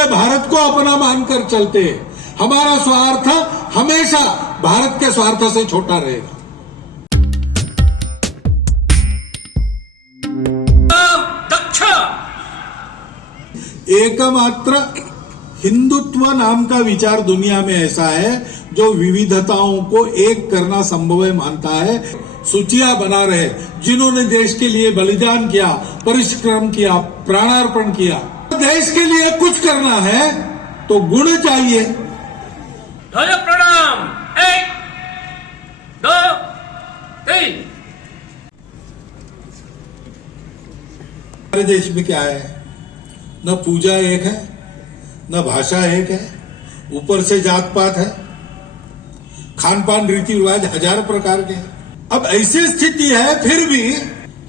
पूरे भारत को अपना मानकर चलते हैं। हमारा स्वार्थ हमेशा भारत के स्वार्थ से छोटा रहेगा। एकमात्र हिंदुत्व नाम का विचार दुनिया में ऐसा है जो विविधताओं को एक करना संभव है मानता है। सूचियां बना रहे जिन्होंने देश के लिए बलिदान किया, परिश्रम किया, प्राणार्पण किया। देश के लिए कुछ करना है तो गुण चाहिए। प्रणाम 1 2 3। हमारे देश में क्या है, न पूजा एक है, न भाषा एक है, ऊपर से जात पात है, खान पान रीति रिवाज हजार प्रकार के हैं। अब ऐसी स्थिति है फिर भी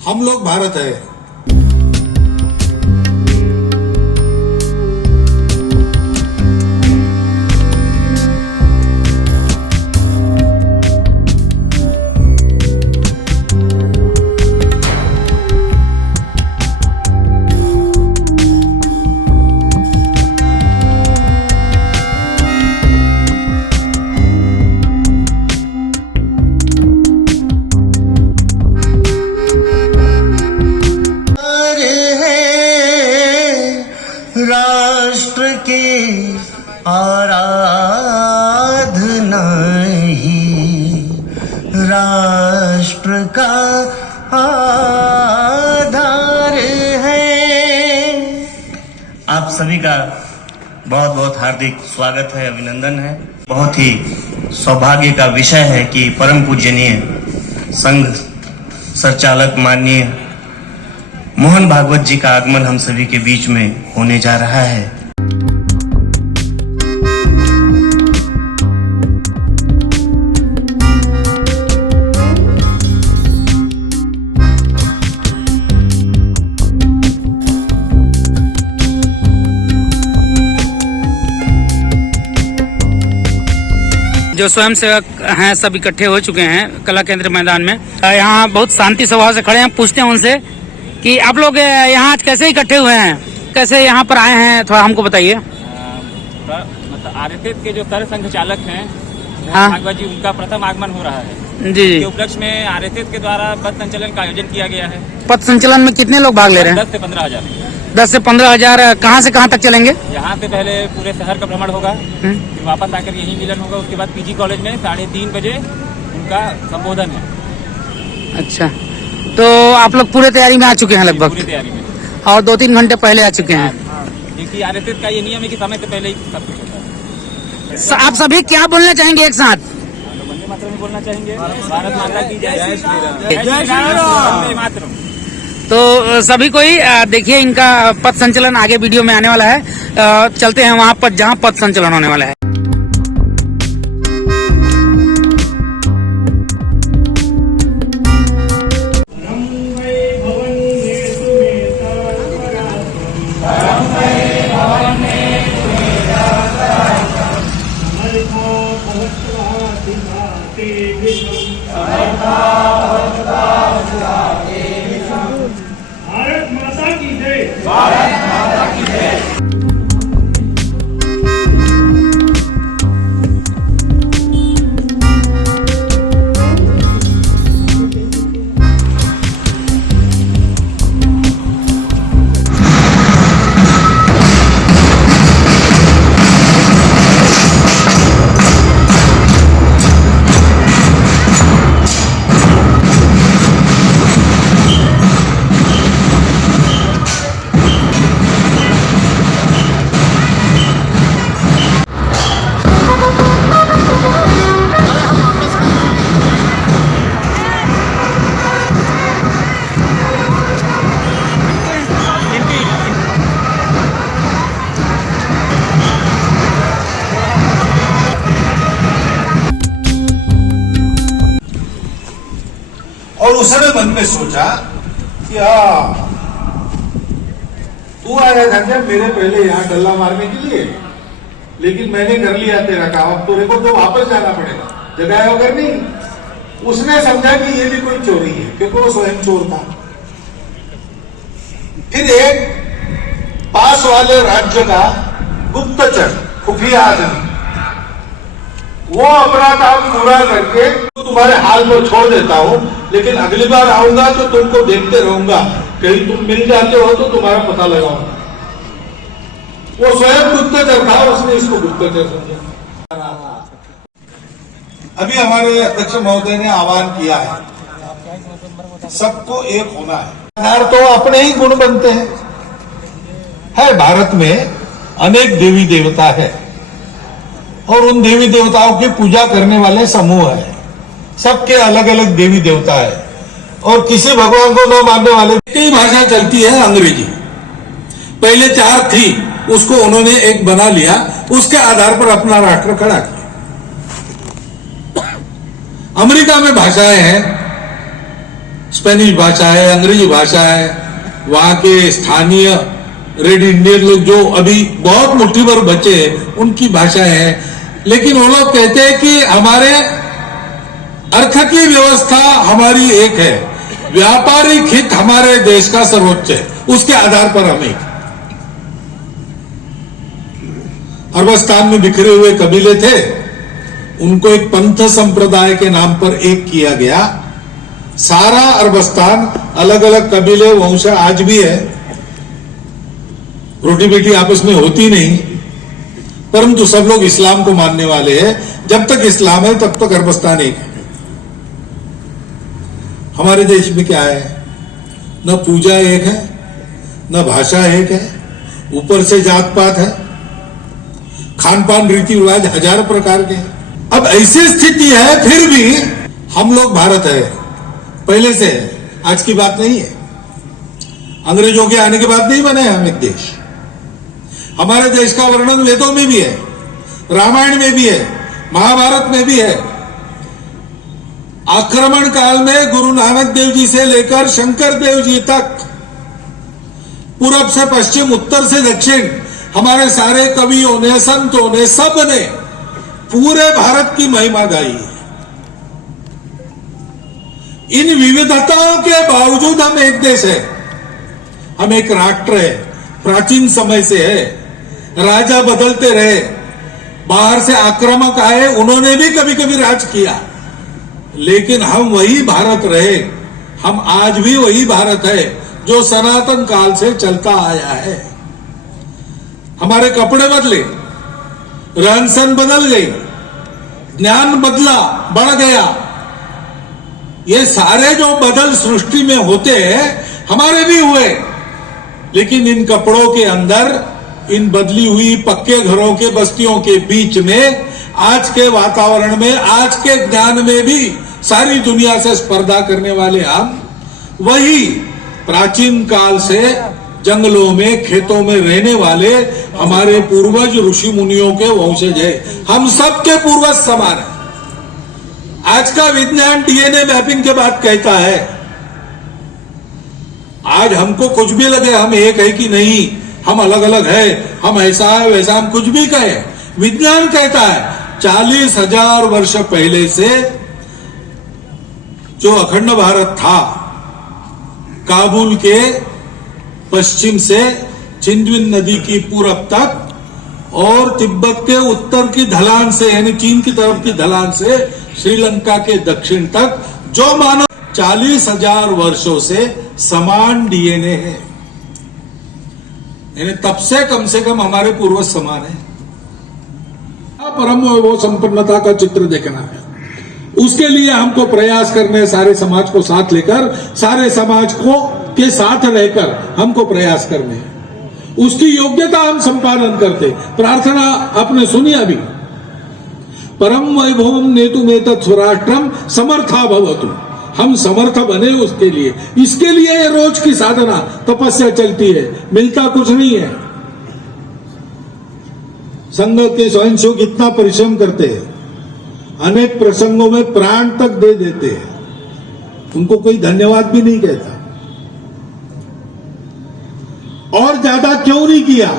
हम लोग भारत है। राष्ट्र के आराधना ही राष्ट्र का आधार है। आप सभी का बहुत बहुत हार्दिक स्वागत है, अभिनंदन है। बहुत ही सौभाग्य का विषय है कि परम पूजनीय संघ संचालक माननीय मोहन भागवत जी का आगमन हम सभी के बीच में होने जा रहा है। जो स्वयंसेवक हैं सब इकट्ठे हो चुके हैं कला केंद्र मैदान में। यहाँ बहुत शांति स्वभाव से खड़े हैं। पूछते हैं उनसे कि आप लोग यहाँ आज कैसे इकट्ठे हुए हैं, कैसे यहाँ पर आए हैं, थोड़ा हमको बताइए। मतलब आरएसएस के जो कर संघ चालक हैं हाँ भागवत जी, उनका प्रथम आगमन हो रहा है। जी के उपलक्ष्य में आरएसएस के द्वारा पथ संचलन का आयोजन किया गया है। पथ संचलन में कितने लोग भाग ले रहे हैं? 10 से 15 हजार। 10 से 15 हजार। कहाँ से कहाँ तक चलेंगे? यहाँ से पहले पूरे शहर का भ्रमण होगा, फिर वापस आकर यही मिलन होगा। उसके बाद पीजी कॉलेज में 3:30 बजे उनका संबोधन है। अच्छा, तो आप लोग पूरे तैयारी में आ चुके हैं लगभग? पूरी तैयारी में, और 2-3 घंटे पहले आ चुके हैं। क्योंकि आरएसएस का ये नियम है कि समय से पहले ही सब कुछ होता है। आप सभी क्या बोलना चाहेंगे एक साथ? वंदे मातरम में बोलना चाहेंगे, भारत माता की जय, जय श्री राम, जय श्री राम, वंदे मातरम। तो सभी कोई देखिए, इनका पथ संचलन आगे वीडियो में आने वाला है। चलते हैं वहाँ पर जहाँ पथ संचलन होने वाला है। भारत माता की जय। भारत माता की जय। और उसने मन में सोचा कि तू आया था क्या मेरे पहले यहाँ डल्ला मारने के लिए, लेकिन मैंने कर लिया तेरा काम, अब तेरे को तो वापस जाना पड़ेगा, जगह वगैरह नहीं। उसने समझा कि ये भी कोई चोरी है, क्योंकि वो स्वयं चोर था। फिर एक पास वाले राज्य का गुप्तचर खुफिया आदमी, वो अपना काम पूरा करके तो तुम्हारे हाल में छोड़ देता हूं, लेकिन अगली बार आऊंगा तो तुमको देखते रहूंगा, कहीं तुम मिल जाते हो तो तुम्हारा पता लगाऊंगा। वो स्वयं गुप्तचर था, उसने इसको गुप्तचर समझा। अभी हमारे अध्यक्ष महोदय ने आह्वान किया है सबको एक होना है, तो अपने ही गुण बनते हैं। है भारत में अनेक देवी देवता है और उन देवी देवताओं की पूजा करने वाले समूह है, सबके अलग अलग देवी देवता है और किसी भगवान को न मानने वाले की भाषा चलती है अंग्रेजी। पहले 4 थी, उसको उन्होंने एक बना लिया, उसके आधार पर अपना राष्ट्र खड़ा किया। अमेरिका में भाषाएं हैं, स्पेनिश भाषा है, अंग्रेजी भाषा है, वहां के स्थानीय रेड इंडियन लोग जो अभी बहुत मुट्ठी भर बचे हैं उनकी भाषाएं हैं। लेकिन वो लोग कहते हैं कि हमारे अर्थ की व्यवस्था हमारी एक है, व्यापारिक हित हमारे देश का सर्वोच्च है, उसके आधार पर हम एक। अरबस्तान में बिखरे हुए कबीले थे, उनको एक पंथ संप्रदाय के नाम पर एक किया गया। सारा अरबस्तान अलग अलग कबीले वंश आज भी है, रोटी बेटी आपस में होती नहीं, परंतु सब लोग इस्लाम को मानने वाले हैं। जब तक इस्लाम है तब तक अरबस्तान एक है। हमारे देश में क्या है, न पूजा एक है, न भाषा एक है, ऊपर से जात पात है, खान पान रीति रिवाज हजार प्रकार के। अब ऐसी स्थिति है, फिर भी हम लोग भारत है, पहले से है, आज की बात नहीं है, अंग्रेजों के आने के बाद नहीं बने हम एक देश। हमारे देश का वर्णन वेदों में भी है, रामायण में भी है, महाभारत में भी है। आक्रमण काल में गुरु नानक देव जी से लेकर शंकर देव जी तक, पूरब से पश्चिम, उत्तर से दक्षिण, हमारे सारे कवियों ने, संतों ने, सब ने पूरे भारत की महिमा गाई है। इन विविधताओं के बावजूद हम एक देश है, हम एक राष्ट्र है, प्राचीन समय से है। राजा बदलते रहे, बाहर से आक्रामक आए, उन्होंने भी कभी कभी राज किया, लेकिन हम वही भारत रहे। हम आज भी वही भारत है जो सनातन काल से चलता आया है। हमारे कपड़े बदले, रहन सहन बदल गई, ज्ञान बदला, बढ़ गया, ये सारे जो बदल सृष्टि में होते हैं हमारे भी हुए, लेकिन इन कपड़ों के अंदर, इन बदली हुई पक्के घरों के बस्तियों के बीच में, आज के वातावरण में, आज के ज्ञान में भी सारी दुनिया से स्पर्धा करने वाले हम वही प्राचीन काल से जंगलों में, खेतों में रहने वाले हमारे पूर्वज ऋषि मुनियों के वंशज है। हम सबके पूर्वज समान है। आज का विज्ञान डीएनए मैपिंग के बाद कहता है, आज हमको कुछ भी लगे हम एक है कि नहीं, हम अलग अलग है, हम ऐसा है वैसा, हम कुछ भी कहे, विज्ञान कहता है 40,000 वर्ष पहले से जो अखंड भारत था, काबुल के पश्चिम से चिंदविन नदी की पूरब तक और तिब्बत के उत्तर की ढलान से, यानी चीन की तरफ की ढलान से श्रीलंका के दक्षिण तक जो मानव 40,000 वर्षों से समान डीएनए है, यानी तब से कम हमारे पूर्वज समान है। परम वो संपन्नता का चित्र देखना है, उसके लिए हमको प्रयास करने, सारे समाज को साथ लेकर, सारे समाज को के साथ रहकर हमको प्रयास करने हैं। उसकी योग्यता हम संपादन करते। प्रार्थना आपने सुनी अभी, परम वैभवम नेतुमेतत् स्वराष्ट्रम समर्था भवतु, हम समर्थ बने उसके लिए। इसके लिए ये रोज की साधना तपस्या चलती है, मिलता कुछ नहीं है। संघ के स्वयंसेवक इतना परिश्रम करते हैं, अनेक प्रसंगों में प्राण तक दे देते हैं, उनको कोई धन्यवाद भी नहीं कहता। और ज्यादा क्यों नहीं किया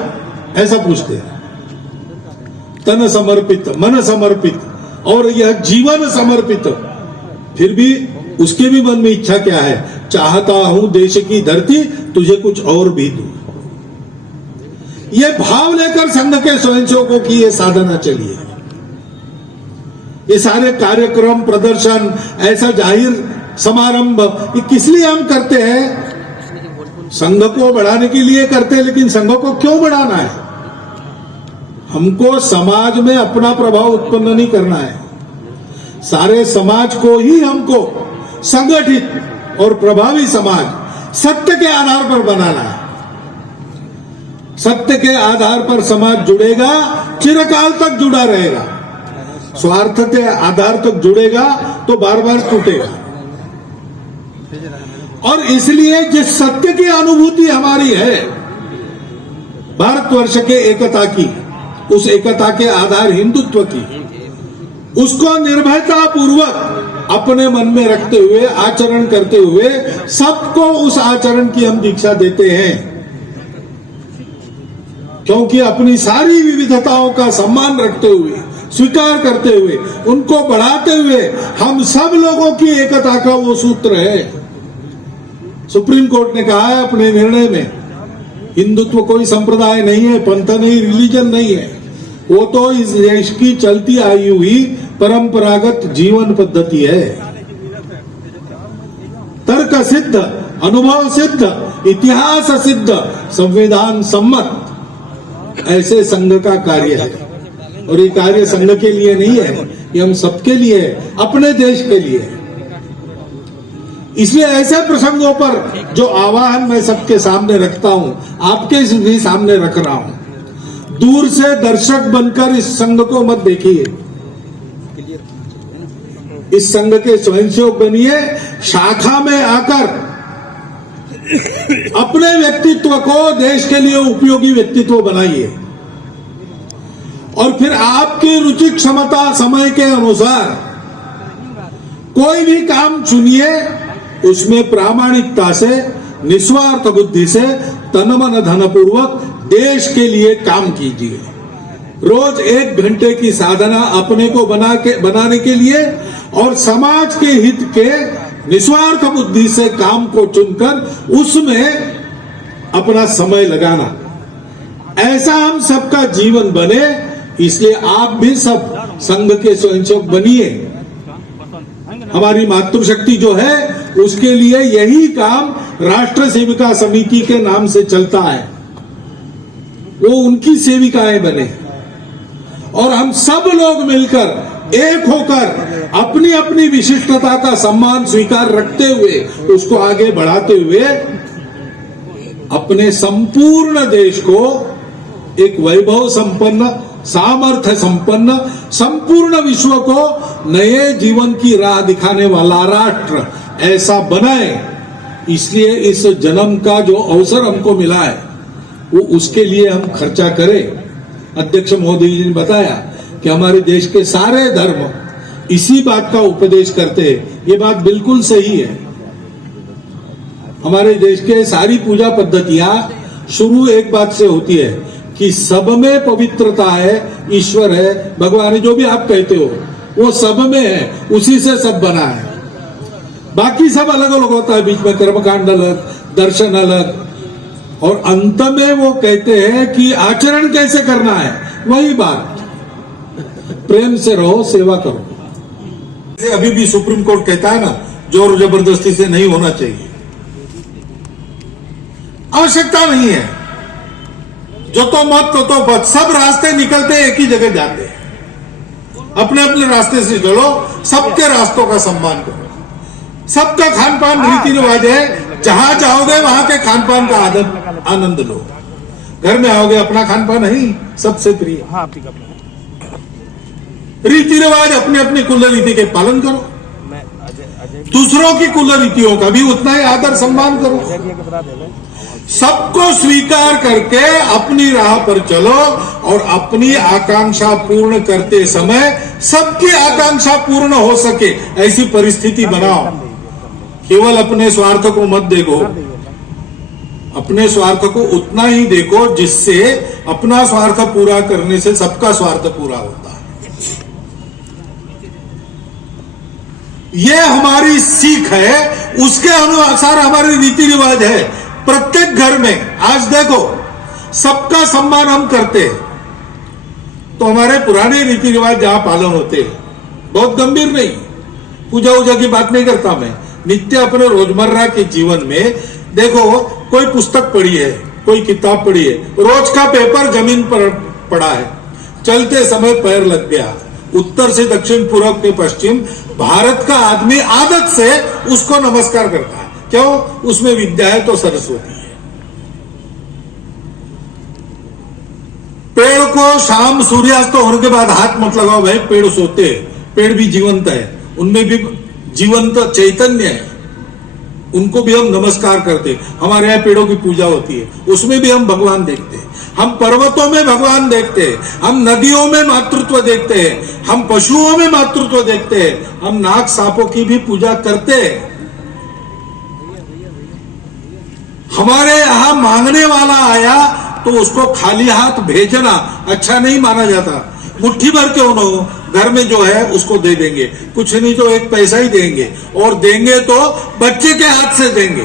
ऐसा पूछते हैं। तन समर्पित, मन समर्पित और यह जीवन समर्पित, फिर भी उसके भी मन में इच्छा क्या है, चाहता हूं देश की धरती तुझे कुछ और भी दूं। ये भाव लेकर संघ के स्वयंसेवकों की ये साधना चली है। ये सारे कार्यक्रम, प्रदर्शन, ऐसा जाहिर समारंभ ये किस लिए हम करते हैं? संघ को बढ़ाने के लिए करते हैं। लेकिन संघ को क्यों बढ़ाना है? हमको समाज में अपना प्रभाव उत्पन्न नहीं करना है। सारे समाज को ही हमको संगठित और प्रभावी समाज सत्य के आधार पर बनाना है। सत्य के आधार पर समाज जुड़ेगा, चिरकाल तक जुड़ा रहेगा। स्वार्थ के आधार तक जुड़ेगा तो बार बार टूटेगा। और इसलिए जिस सत्य की अनुभूति हमारी है भारतवर्ष के एकता की, उस एकता के आधार हिंदुत्व की, उसको निर्भयता पूर्वक अपने मन में रखते हुए आचरण करते हुए सबको उस आचरण की हम दीक्षा देते हैं। क्योंकि अपनी सारी विविधताओं का सम्मान रखते हुए, स्वीकार करते हुए, उनको बढ़ाते हुए हम सब लोगों की एकता का वो सूत्र है। सुप्रीम कोर्ट ने कहा है अपने निर्णय में, हिंदुत्व कोई संप्रदाय नहीं है, पंथ नहीं, रिलीजन नहीं है। वो तो इस देश की चलती आई हुई परंपरागत जीवन पद्धति है। तर्क सिद्ध, अनुभव सिद्ध, इतिहास सिद्ध, संविधान सम्मत ऐसे संघ का कार्य है। और ये कार्य संघ के लिए नहीं है, ये हम सबके लिए है, अपने देश के लिए है। इसलिए ऐसे प्रसंगों पर जो आह्वान मैं सबके सामने रखता हूं, आपके भी सामने रख रहा हूं, दूर से दर्शक बनकर इस संघ को मत देखिए। इस संघ के स्वयंसेवक बनिए, शाखा में आकर अपने व्यक्तित्व को देश के लिए उपयोगी व्यक्तित्व बनाइए। और फिर आपकी रुचि, क्षमता, समय के अनुसार कोई भी काम चुनिए, उसमें प्रामाणिकता से, निस्वार्थ बुद्धि से, तन मन धन पूर्वक देश के लिए काम कीजिए। रोज 1 घंटे की साधना अपने को बनाने के लिए और समाज के हित के निस्वार्थ बुद्धि से काम को चुनकर उसमें अपना समय लगाना, ऐसा हम सबका जीवन बने। इसलिए आप भी सब संघ के स्वयंसेवक बनिए। हमारी मातृशक्ति जो है उसके लिए यही काम राष्ट्र सेविका समिति के नाम से चलता है। वो उनकी सेविकाएं बने और हम सब लोग मिलकर एक होकर अपनी अपनी विशिष्टता का सम्मान स्वीकार रखते हुए उसको आगे बढ़ाते हुए अपने संपूर्ण देश को एक वैभव संपन्न, सामर्थ्य संपन्न, संपूर्ण विश्व को नए जीवन की राह दिखाने वाला राष्ट्र ऐसा बनाए। इसलिए इस जन्म का जो अवसर हमको मिला है वो उसके लिए हम खर्चा करें। अध्यक्ष महोदय जी ने बताया कि हमारे देश के सारे धर्म इसी बात का उपदेश करते हैं। ये बात बिल्कुल सही है। हमारे देश के सारी पूजा पद्धतियां शुरू एक बात से होती है कि सब में पवित्रता है, ईश्वर है, भगवान है, जो भी आप कहते हो वो सब में है, उसी से सब बना है। बाकी सब अलग अलग होता है, बीच में कर्मकांड अलग, दर्शन अलग, और अंत में वो कहते हैं कि आचरण कैसे करना है। वही बात, प्रेम से रहो, सेवा करो। अभी भी सुप्रीम कोर्ट कहता है ना, जोर जबरदस्ती से नहीं होना चाहिए, आवश्यकता नहीं है। जो तो मत तो पद, सब रास्ते निकलते एक ही जगह जाते हैं। अपने अपने रास्ते से चलो, सबके रास्तों का सम्मान करो। सबका खान पान रीति रिवाज है, जहां जाओगे वहां के खान पान का आनंद लो। घर में आओगे अपना खान पान नहीं सबसे प्रिय। रीति रिवाज अपने अपने कुल रीति के पालन करो, दूसरों की कुल रीतियों का भी उतना ही आदर सम्मान करो। सबको स्वीकार करके अपनी राह पर चलो और अपनी आकांक्षा पूर्ण करते समय सबकी आकांक्षा पूर्ण हो सके ऐसी परिस्थिति बनाओ। केवल अपने स्वार्थ को मत देखो, अपने स्वार्थ को उतना ही देखो जिससे अपना स्वार्थ पूरा करने से सबका स्वार्थ पूरा होता है। ये हमारी सीख है, उसके अनुसार हमारी रीति रिवाज है। प्रत्येक घर में आज देखो, सबका सम्मान हम करते हैं, तो हमारे पुराने रीति रिवाज जहां पालन होते हैं, बहुत गंभीर नहीं, पूजा वूजा की बात नहीं करता मैं, नित्य अपने रोजमर्रा के जीवन में देखो, कोई पुस्तक पढ़ी है, कोई किताब पढ़ी है, रोज का पेपर जमीन पर पड़ा है, चलते समय पैर लग गया, उत्तर से दक्षिण, पूर्व से पश्चिम, भारत का आदमी आदत से उसको नमस्कार करता है। क्यों? उसमें विद्या है तो सरस्वती है। पेड़ को शाम सूर्यास्त होने के बाद हाथ मत लगाओ भाई, पेड़ सोते हैं, पेड़ भी जीवंत है, उनमें भी जीवंत चैतन्य है, उनको भी हम नमस्कार करते हैं। हमारे यहाँ पेड़ों की पूजा होती है, उसमें भी हम भगवान देखते हैं, हम पर्वतों में भगवान देखते हैं, हम नदियों में मातृत्व देखते हैं, हम पशुओं में मातृत्व देखते हैं, हम नाग सांपों की भी पूजा करते हैं। हमारे यहां मांगने वाला आया तो उसको खाली हाथ भेजना अच्छा नहीं माना जाता। मुट्ठी भर क्यों न हो, घर में जो है उसको दे देंगे, कुछ नहीं तो एक पैसा ही देंगे, और देंगे तो बच्चे के हाथ से देंगे।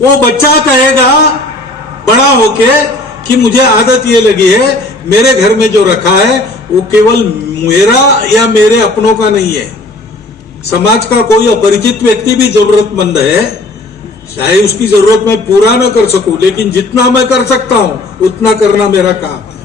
वो बच्चा कहेगा बड़ा होके कि मुझे आदत ये लगी है, मेरे घर में जो रखा है वो केवल मेरा या मेरे अपनों का नहीं है, समाज का कोई अपरिचित व्यक्ति भी जरूरतमंद है, चाहे उसकी जरूरत मैं पूरा न कर सकूं, लेकिन जितना मैं कर सकता हूं उतना करना मेरा काम है।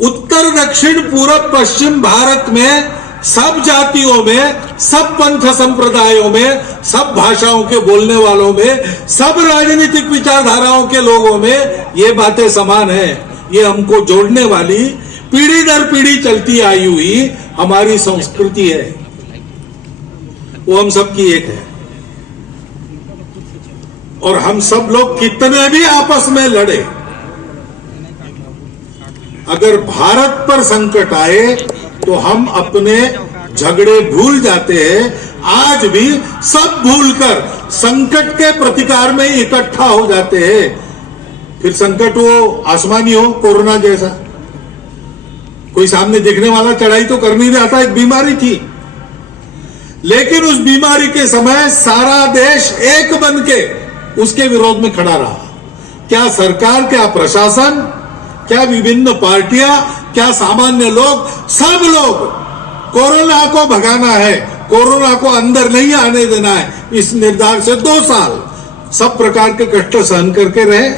उत्तर दक्षिण पूरब पश्चिम भारत में सब जातियों में, सब पंथ संप्रदायों में, सब भाषाओं के बोलने वालों में, सब राजनीतिक विचारधाराओं के लोगों में ये बातें समान है। ये हमको जोड़ने वाली पीढ़ी दर पीढ़ी चलती आई हुई हमारी संस्कृति है, वो हम सबकी एक है। और हम सब लोग कितने भी आपस में लड़े, अगर भारत पर संकट आए तो हम अपने झगड़े भूल जाते हैं। आज भी सब भूलकर संकट के प्रतिकार में इकट्ठा हो जाते हैं। फिर संकट वो आसमानी हो, कोरोना जैसा, कोई सामने देखने वाला चढ़ाई तो कर नहीं रहा था, एक बीमारी थी, लेकिन उस बीमारी के समय सारा देश एक बन के उसके विरोध में खड़ा रहा। क्या सरकार, क्या प्रशासन, क्या विभिन्न पार्टियां, क्या सामान्य लोग, सब लोग कोरोना को भगाना है, कोरोना को अंदर नहीं आने देना है, इस निर्धार से 2 साल सब प्रकार के कष्ट सहन करके रहे।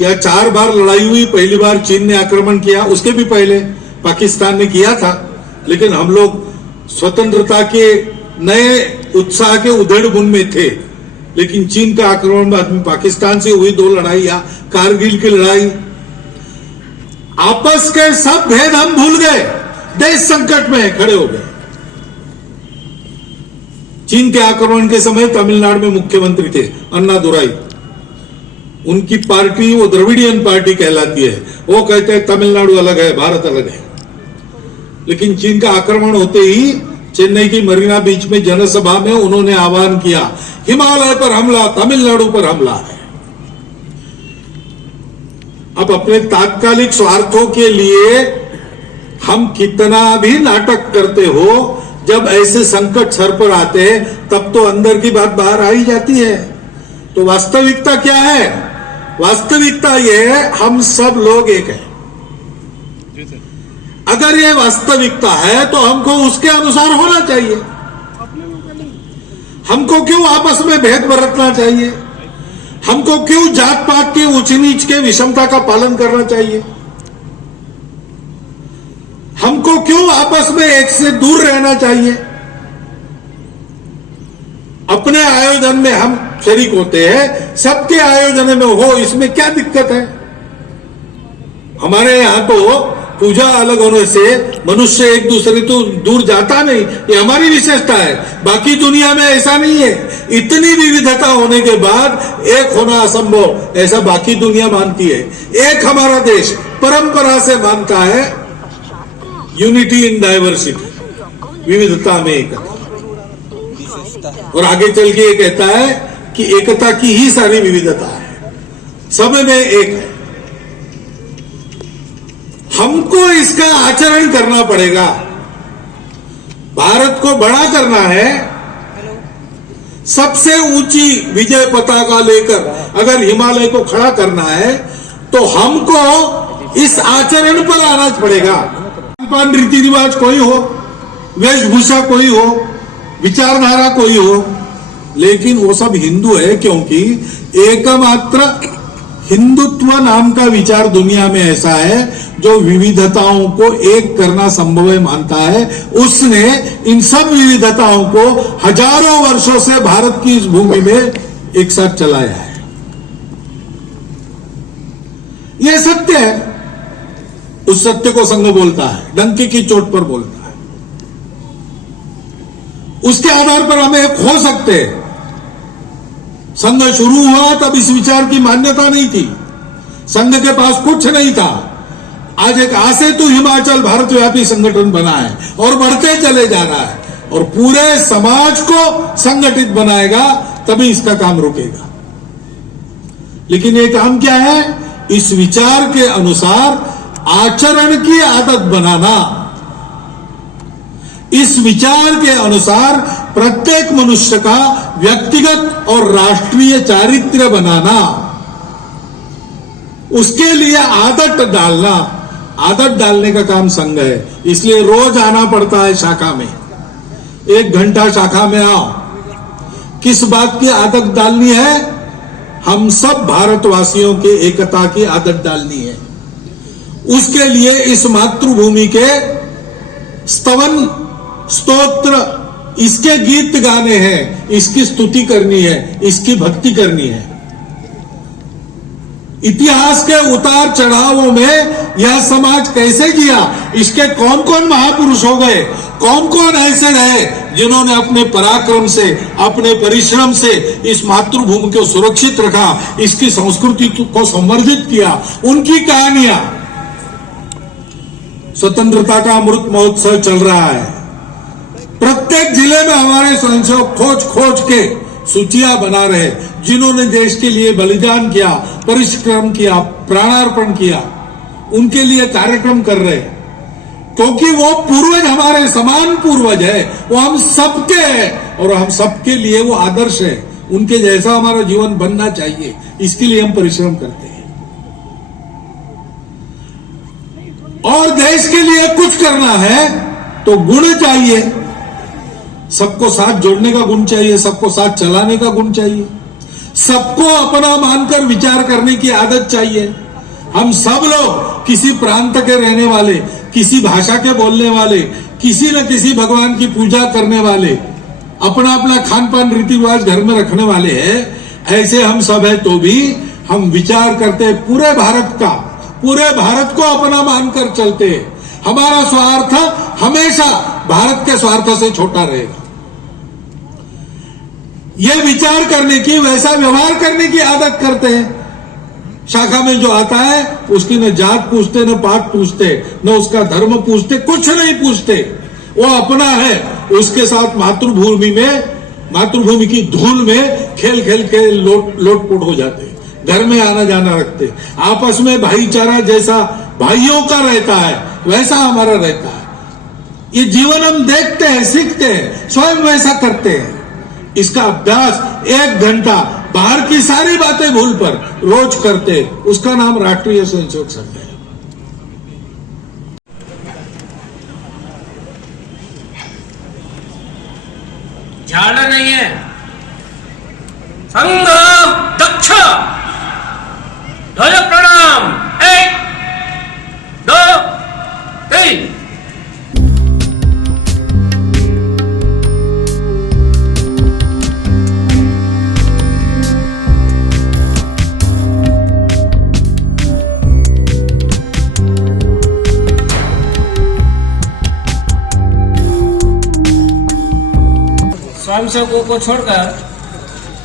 या 4 बार लड़ाई हुई, पहली बार चीन ने आक्रमण किया, उसके भी पहले पाकिस्तान ने किया था, लेकिन हम लोग स्वतंत्रता के नए उत्साह के उधेड़-बुन में थे। लेकिन चीन का आक्रमण बाद में पाकिस्तान से हुई 2 लड़ाइयां, कारगिल की लड़ाई, आपस के सब भेद हम भूल गए, देश संकट में खड़े हो गए। चीन के आक्रमण के समय तमिलनाडु में मुख्यमंत्री थे अन्नादुराई, उनकी पार्टी वो द्रविडियन पार्टी कहलाती है, वो कहते हैं तमिलनाडु अलग है, भारत अलग है। लेकिन चीन का आक्रमण होते ही चेन्नई की मरीना बीच में जनसभा में उन्होंने आह्वान किया, हिमालय पर हमला, तमिलनाडु पर हमला है। अब अपने तात्कालिक स्वार्थों के लिए हम कितना भी नाटक करते हो, जब ऐसे संकट सर पर आते हैं तब तो अंदर की बात बाहर आ ही जाती है। तो वास्तविकता क्या है? वास्तविकता यह है, हम सब लोग एक हैं। अगर ये वास्तविकता है तो हमको उसके अनुसार होना चाहिए। हमको क्यों आपस में भेद बरतना चाहिए? हमको क्यों जात पात के ऊंच नीच के विषमता का पालन करना चाहिए? हमको क्यों आपस में एक से दूर रहना चाहिए? अपने आयोजन में हम शरीक होते हैं, सबके आयोजन में हो, इसमें क्या दिक्कत है? हमारे यहां तो पूजा अलग होने से मनुष्य एक दूसरे तो दूर जाता नहीं, ये हमारी विशेषता है। बाकी दुनिया में ऐसा नहीं है। इतनी विविधता होने के बाद एक होना असंभव, ऐसा बाकी दुनिया मानती है। एक हमारा देश परंपरा से मानता है यूनिटी इन डाइवर्सिटी, विविधता में एकता, और आगे चल के ये कहता है कि एकता की ही सारी विविधता है, सब में एक है। हमको इसका आचरण करना पड़ेगा। भारत को बड़ा करना है, सबसे ऊंची विजय पताका लेकर अगर हिमालय को खड़ा करना है तो हमको इस आचरण पर आना पड़ेगा। खानपान रीति रिवाज कोई हो, वेशभूषा कोई हो, विचारधारा कोई हो, लेकिन वो सब हिंदू है, क्योंकि एकमात्र हिंदुत्व नाम का विचार दुनिया में ऐसा है जो विविधताओं को एक करना संभव है मानता है। उसने इन सब विविधताओं को हजारों वर्षों से भारत की इस भूमि में एक साथ चलाया है। यह सत्य है। उस सत्य को संघ बोलता है, डंके की चोट पर बोलता है। उसके आधार पर हम एक हो सकते हैं। संघ शुरू हुआ तब इस विचार की मान्यता नहीं थी, संघ के पास कुछ नहीं था। आज एक आसेतु हिमाचल भारतव्यापी संगठन बना है और बढ़ते चले जा रहा है और पूरे समाज को संगठित बनाएगा, तभी इसका काम रुकेगा। लेकिन ये काम क्या है? इस विचार के अनुसार आचरण की आदत बनाना, इस विचार के अनुसार प्रत्येक मनुष्य का व्यक्तिगत और राष्ट्रीय चारित्र्य बनाना, उसके लिए आदत डालना। आदत डालने का काम संघ है। इसलिए रोज आना पड़ता है शाखा में। 1 घंटा शाखा में आओ। किस बात की आदत डालनी है? हम सब भारतवासियों के एकता की आदत डालनी है। उसके लिए इस मातृभूमि के स्तवन स्तोत्र, इसके गीत गाने हैं, इसकी स्तुति करनी है, इसकी भक्ति करनी है। इतिहास के उतार चढ़ावों में यह समाज कैसे जिया, इसके कौन कौन महापुरुष हो गए, कौन कौन ऐसे रहे जिन्होंने अपने पराक्रम से, अपने परिश्रम से इस मातृभूमि को सुरक्षित रखा, इसकी संस्कृति को संवर्धित किया, उनकी कहानियां। स्वतंत्रता का अमृत महोत्सव चल रहा है। प्रत्येक जिले में हमारे स्वयंसेवक खोज खोज के सूचियां बना रहे, जिन्होंने देश के लिए बलिदान किया, परिश्रम किया, प्राणार्पण किया, उनके लिए कार्यक्रम कर रहे, क्योंकि वो पूर्वज हमारे समान पूर्वज है, वो हम सबके हैं और हम सबके लिए वो आदर्श है। उनके जैसा हमारा जीवन बनना चाहिए, इसके लिए हम परिश्रम करते हैं। और देश के लिए कुछ करना है तो गुण चाहिए, सबको साथ जोड़ने का गुण चाहिए, सबको साथ चलाने का गुण चाहिए, सबको अपना मानकर विचार करने की आदत चाहिए। हम सब लोग किसी प्रांत के रहने वाले, किसी भाषा के बोलने वाले, किसी न किसी भगवान की पूजा करने वाले, अपना अपना खान पान रीति रिवाज घर में रखने वाले हैं। ऐसे हम सब है तो भी हम विचार करते हैं पूरे भारत का, पूरे भारत को अपना मानकर चलते हैं। हमारा स्वार्थ हमेशा भारत के स्वार्थ से छोटा रहेगा। यह विचार करने की, वैसा व्यवहार करने की आदत करते हैं। शाखा में जो आता है उसकी न जात पूछते, न पात पूछते, न उसका धर्म पूछते, कुछ नहीं पूछते। वो अपना है, उसके साथ मातृभूमि में, मातृभूमि की धूल में खेल खेल के लोटपोट हो जाते, घर में आना जाना रखते, आपस में भाईचारा जैसा भाइयों का रहता है वैसा हमारा रहता है। ये जीवन हम देखते हैं, सीखते हैं, स्वयं वैसा करते हैं। इसका अभ्यास 1 घंटा बाहर की सारी बातें भूल पर रोज करते, उसका नाम राष्ट्रीय स्वयंसेवक संघ है। झाड़ना नहीं है। संघ दक्ष, ध्वज प्रणाम। 1 2 3। स्वयंसेवकों को छोड़कर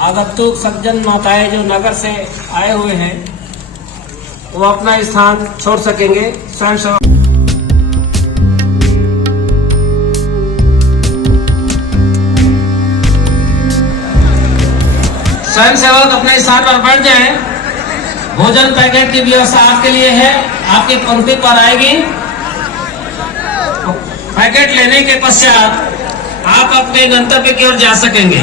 आगंतुक सज्जन माताएं जो नगर से आए हुए हैं वो अपना स्थान छोड़ सकेंगे। स्वयंसेवक अपने स्थान पर बैठ जाएं। भोजन पैकेट की व्यवस्था आपके लिए है, आपकी पंक्ति पर आएगी। पैकेट लेने के पश्चात आप अपने गंतव्य की ओर जा सकेंगे।